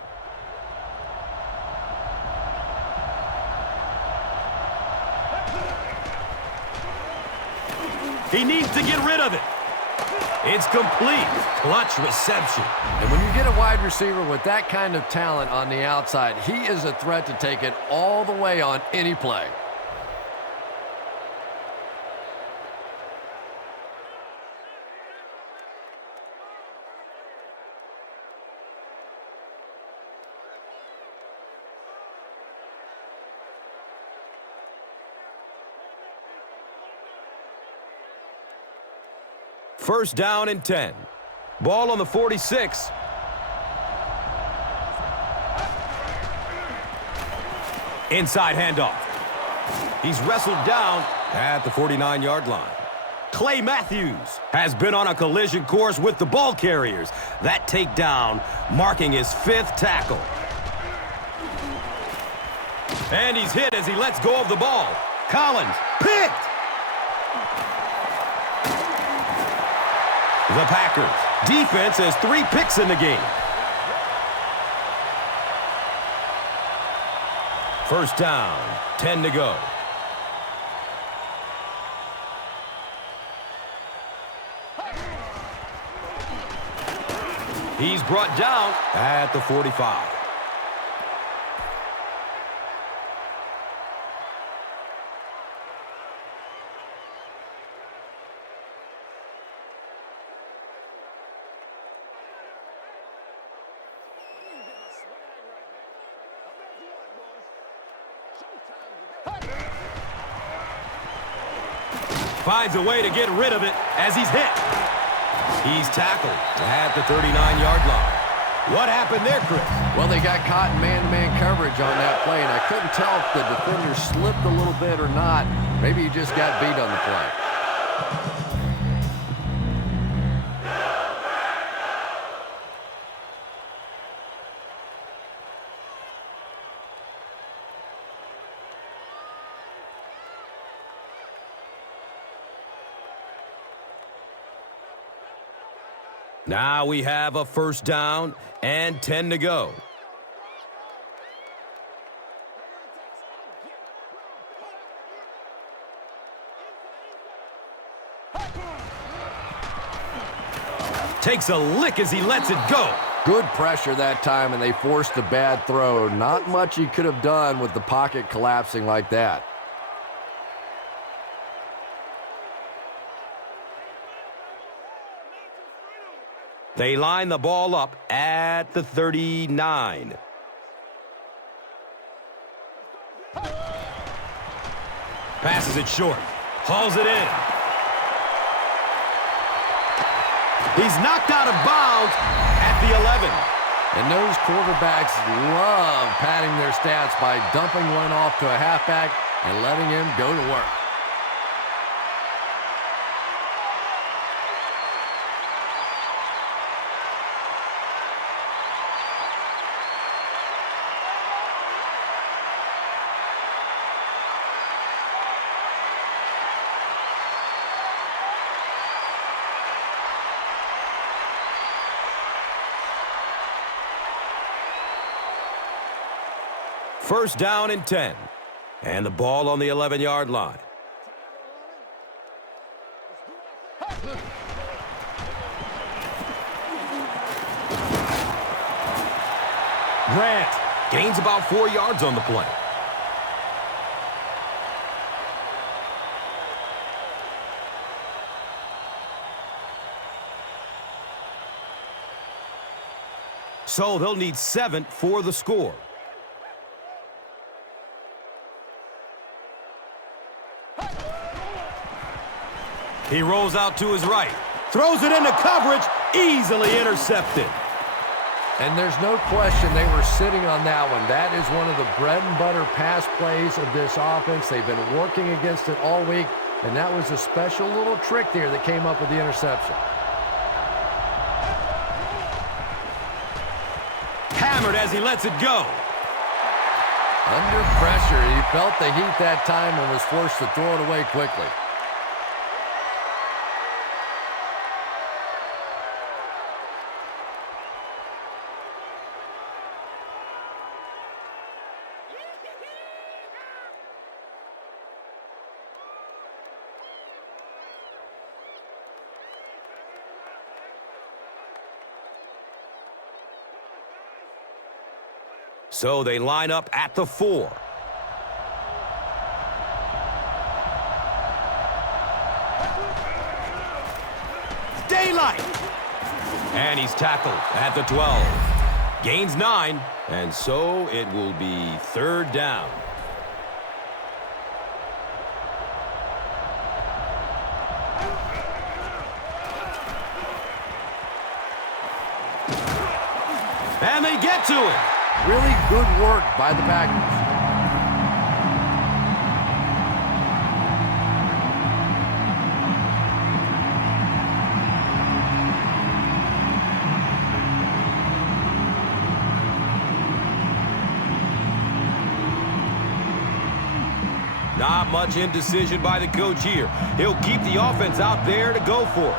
He needs to get rid of it. It's complete. Clutch reception. And when you get a wide receiver with that kind of talent on the outside, he is a threat to take it all the way on any play. First down and 10. Ball on the 46. Inside handoff. He's wrestled down at the 49-yard line. Clay Matthews has been on a collision course with the ball carriers. That takedown marking his 5th tackle. And he's hit as he lets go of the ball. Collins picked. The Packers defense has 3 picks in the game. First down, 10 to go. He's brought down at the 45. Finds a way to get rid of it as he's hit. He's tackled at the 39-yard line. What happened there, Chris? Well, they got caught in man-to-man coverage on that play, and I couldn't tell if the defender slipped a little bit or not. Maybe he just got beat on the play. Now we have a first down and 10 to go. Takes a lick as he lets it go. Good pressure that time, and they forced a bad throw. Not much he could have done with the pocket collapsing like that. They line the ball up at the 39. Passes it short. Hauls it in. He's knocked out of bounds at the 11. And those quarterbacks love padding their stats by dumping one off to a halfback and letting him go to work. First down and 10. And the ball on the 11-yard line. Grant. Gains about 4 yards on the play. So they'll need 7 for the score. He rolls out to his right. Throws it into coverage. Easily intercepted. And there's no question they were sitting on that one. That is one of the bread and butter pass plays of this offense. They've been working against it all week, and that was a special little trick there that came up with the interception. Hammered as he lets it go. Under pressure, he felt the heat that time and was forced to throw it away quickly. So they line up at the 4. Daylight! And he's tackled at the 12. Gains 9, and so it will be third down. And they get to it. Really good work by the Packers. Not much indecision by the coach here. He'll keep the offense out there to go for it.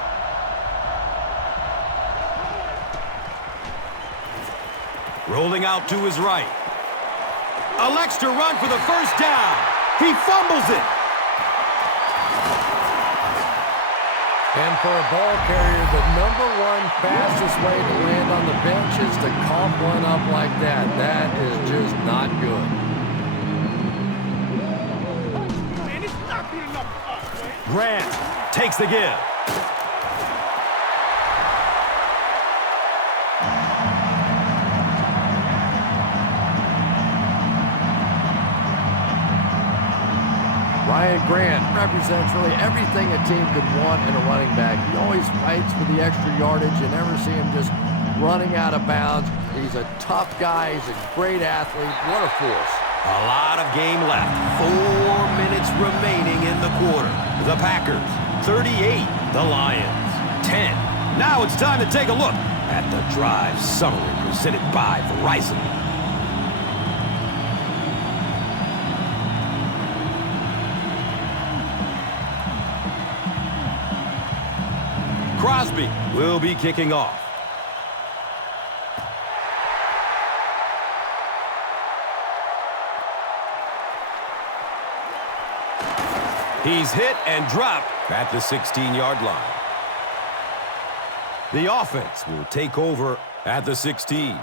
Rolling out to his right. Elects to run for the first down. He fumbles it. And for a ball carrier, the #1 fastest way to land on the bench is to cough one up like that. That is just not good. Man, it's not good enough for us, man. Grant takes the give. Ryan Grant represents really everything a team could want in a running back. He always fights for the extra yardage. You never see him just running out of bounds. He's a tough guy. He's a great athlete. What a force. A lot of game left. 4 minutes remaining in the quarter. The Packers, 38. The Lions, 10. Now it's time to take a look at the drive summary presented by Verizon. Crosby will be kicking off. He's hit and dropped at the 16-yard line. The offense will take over at the 16.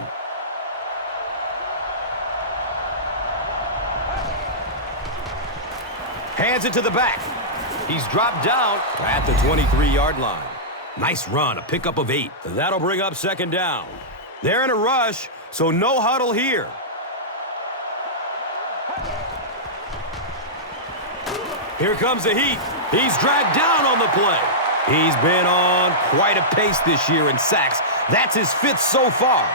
Hands it to the back. He's dropped down at the 23-yard line. Nice run, a pickup of 8. That'll bring up second down. They're in a rush, so no huddle here. Here comes the heat. He's dragged down on the play. He's been on quite a pace this year in sacks. That's his 5th so far.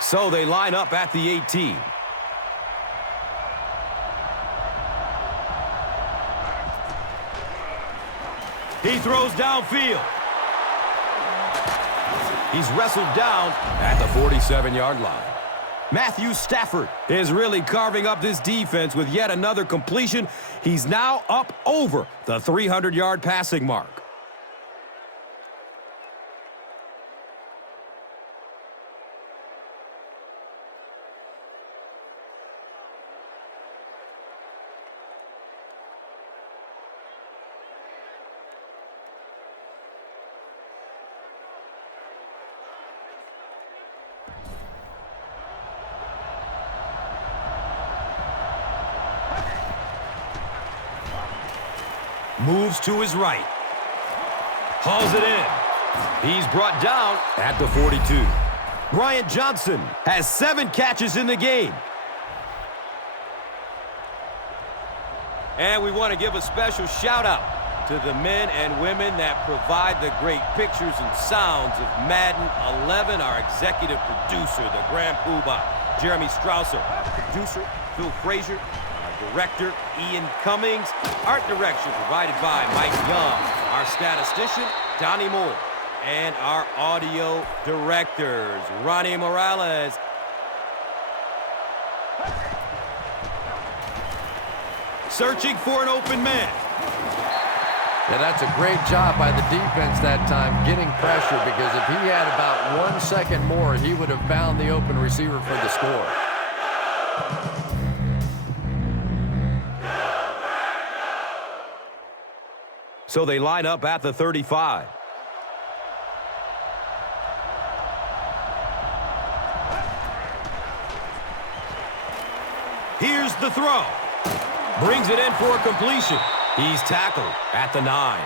So they line up at the 18. He throws downfield. He's wrestled down at the 47-yard line. Matthew Stafford is really carving up this defense with yet another completion. He's now up over the 300-yard passing mark. Moves to his right. Hauls it in. He's brought down at the 42. Brian Johnson has 7 catches in the game. And we want to give a special shout-out to the men and women that provide the great pictures and sounds of Madden 11. Our executive producer, the Grand Poobah, Jeremy Strausser. Producer, Phil Frazier. Director, Ian Cummings. Art direction provided by Mike Young. Our statistician, Donnie Moore. And our audio directors, Ronnie Morales. Searching for an open man. Yeah, that's a great job by the defense that time, getting pressure, because if he had about 1 second more, he would have found the open receiver for the score. So they line up at the 35. Here's the throw. Brings it in for completion. He's tackled at the 9.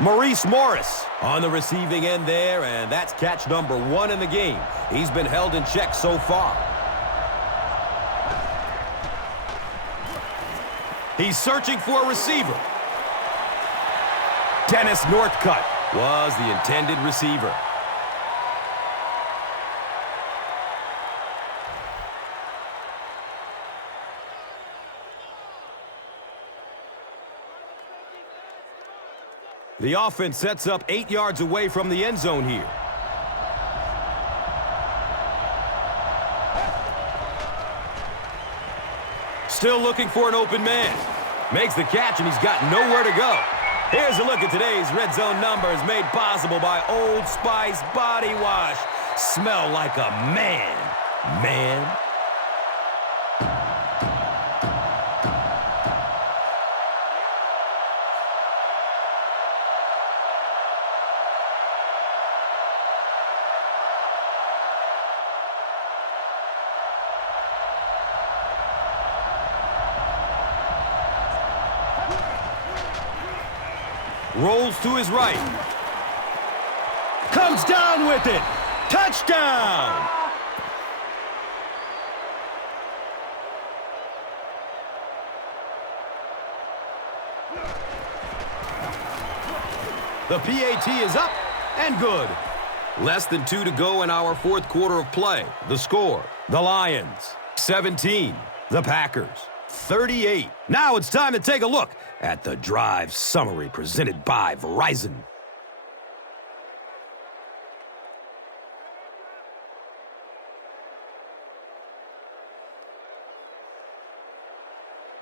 Maurice Morris on the receiving end there, and that's catch number 1 in the game. He's been held in check so far. He's searching for a receiver. Dennis Northcutt was the intended receiver. The offense sets up 8 yards away from the end zone here. Still looking for an open man. Makes the catch, and he's got nowhere to go. Here's a look at today's Red Zone numbers made possible by Old Spice Body Wash. Smell like a man, man. Rolls to his right. Comes down with it. Touchdown! The PAT is up and good. Less than 2 to go in our 4th quarter of play. The score, the Lions, 17. The Packers, 38. Now it's time to take a look at the drive summary presented by Verizon.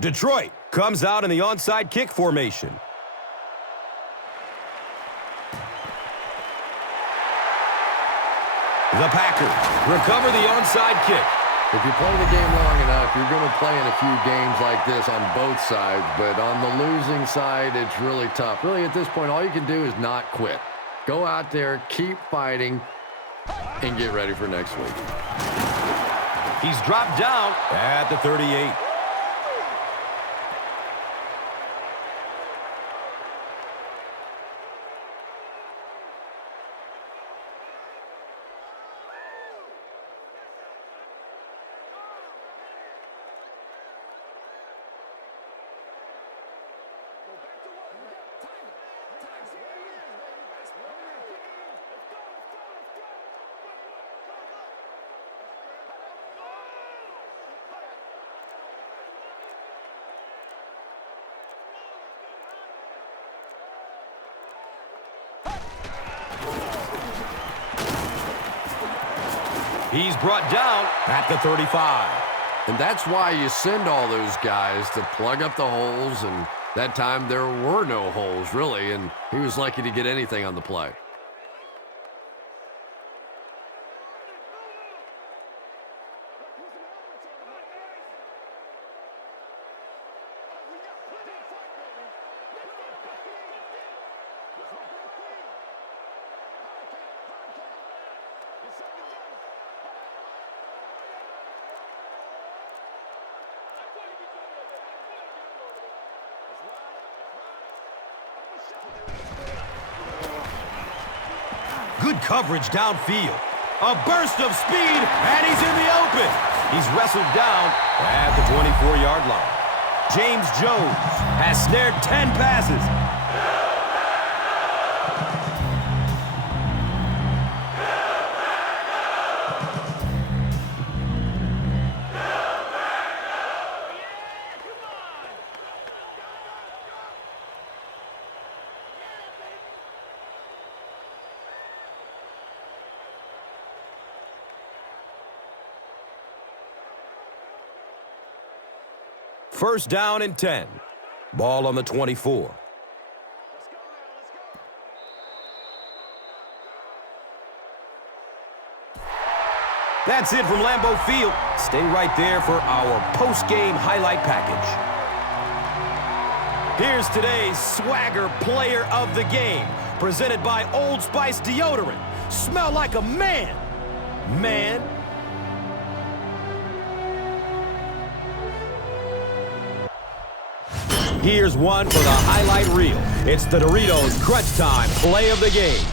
Detroit comes out in the onside kick formation. The Packers recover the onside kick. If you play the game long enough, you're going to play in a few games like this on both sides, but on the losing side, it's really tough. Really, at this point, all you can do is not quit. Go out there, keep fighting, and get ready for next week. He's dropped down at the 38. He's brought down at the 35. And that's why you send all those guys to plug up the holes, and that time there were no holes, really, and he was lucky to get anything on the play. Good coverage downfield. A burst of speed, and he's in the open. He's wrestled down at the 24-yard line. James Jones has snared 10 passes. First down and 10. Ball on the 24. That's it from Lambeau Field. Stay right there for our post-game highlight package. Here's today's Swagger Player of the Game, presented by Old Spice Deodorant. Smell like a man. Man. Here's one for the highlight reel. It's the Doritos Crunch Time Play of the Game.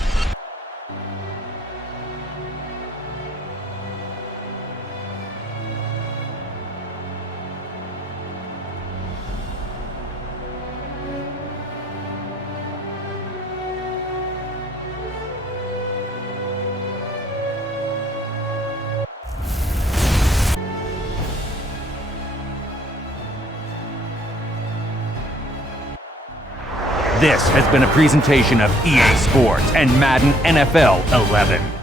This has been a presentation of EA Sports and Madden NFL 11.